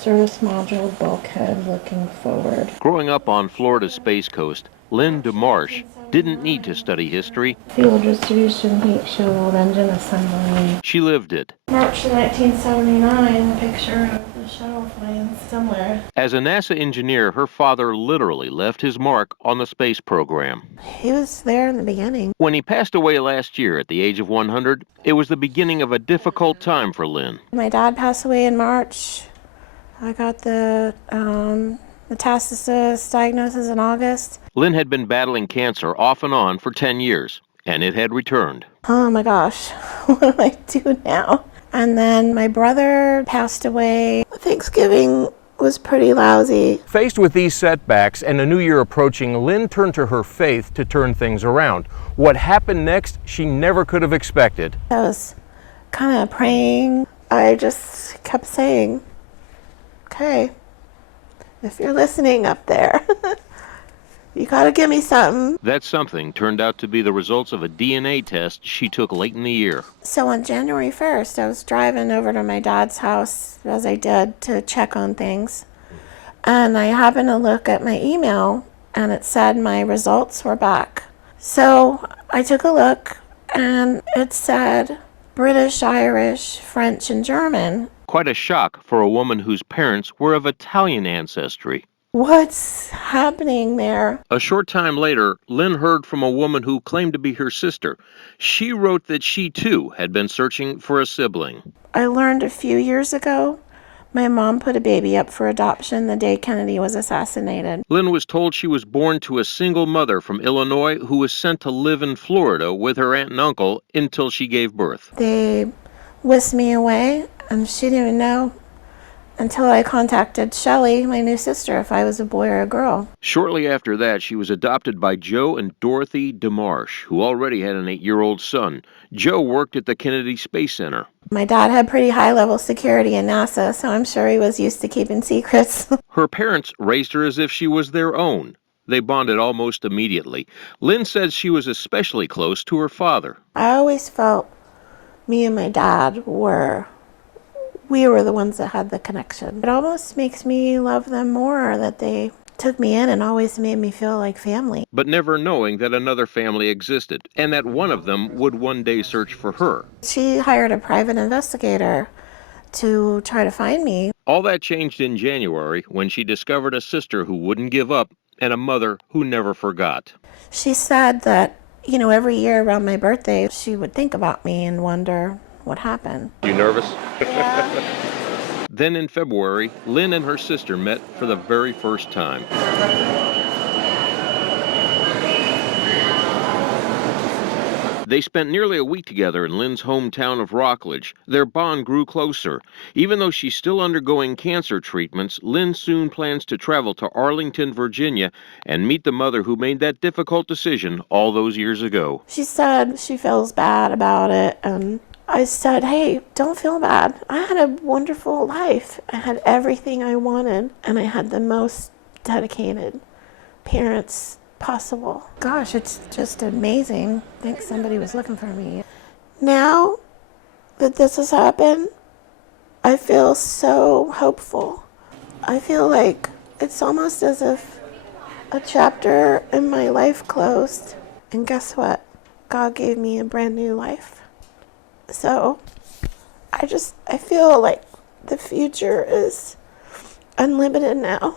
Service module bulkhead looking forward. Growing up on Florida's Space Coast, Lynne DeMarche didn't need to study history. Fuel distribution, heat shield, engine assembly. She lived it. March 1979, a picture of the shuttle flying somewhere. As a NASA engineer, her father literally left his mark on the space program. He was there in the beginning. When he passed away last year at the age of 100, it was the beginning of a difficult time for Lynne. My dad passed away in March. I got the metastasis diagnosis in August. Lynne had been battling cancer off and on for 10 years, and it had returned. Oh my gosh, what do I do now? And then my brother passed away. Thanksgiving was pretty lousy. Faced with these setbacks and a new year approaching, Lynne turned to her faith to turn things around. What happened next, she never could have expected. I was kind of praying. I just kept saying, okay, if you're listening up there, you gotta give me something. That something turned out to be the results of a DNA test she took late in the year. So on January 1st, I was driving over to my dad's house, as I did, to check on things. And I happened to look at my email, and it said my results were back. So I took a look, and it said British, Irish, French, and German. Quite a shock for a woman whose parents were of Italian ancestry. What's happening there? A short time later, Lynne heard from a woman who claimed to be her sister. She wrote that she, too, had been searching for a sibling. I learned a few years ago my mom put a baby up for adoption the day Kennedy was assassinated. Lynne was told she was born to a single mother from Illinois who was sent to live in Florida with her aunt and uncle until she gave birth. They whisked me away, and she didn't even know until I contacted Shelley, my new sister, if I was a boy or a girl. Shortly after that, she was adopted by Joe and Dorothy DeMarche, who already had an 8-year-old son. Joe worked at the Kennedy Space Center. My dad had pretty high-level security in NASA, so I'm sure he was used to keeping secrets. Her parents raised her as if she was their own. They bonded almost immediately. Lynne said she was especially close to her father. I always felt me and my dad we were the ones that had the connection. It almost makes me love them more that they took me in and always made me feel like family. But never knowing that another family existed and that one of them would one day search for her. She hired a private investigator to try to find me. All that changed in January when she discovered a sister who wouldn't give up and a mother who never forgot. She said that, every year around my birthday, she would think about me and wonder what happened. You nervous? Yeah. Then in February, Lynne and her sister met for the very first time. They spent nearly a week together in Lynne's hometown of Rockledge. Their bond grew closer. Even though she's still undergoing cancer treatments, Lynne soon plans to travel to Arlington, Virginia, and meet the mother who made that difficult decision all those years ago. She said she feels bad about it, and I said, hey, don't feel bad. I had a wonderful life. I had everything I wanted, and I had the most dedicated parents possible. Gosh, it's just amazing. I think somebody was looking for me. Now that this has happened, I feel so hopeful. I feel like it's almost as if a chapter in my life closed. And guess what? God gave me a brand new life. So I feel like the future is unlimited now.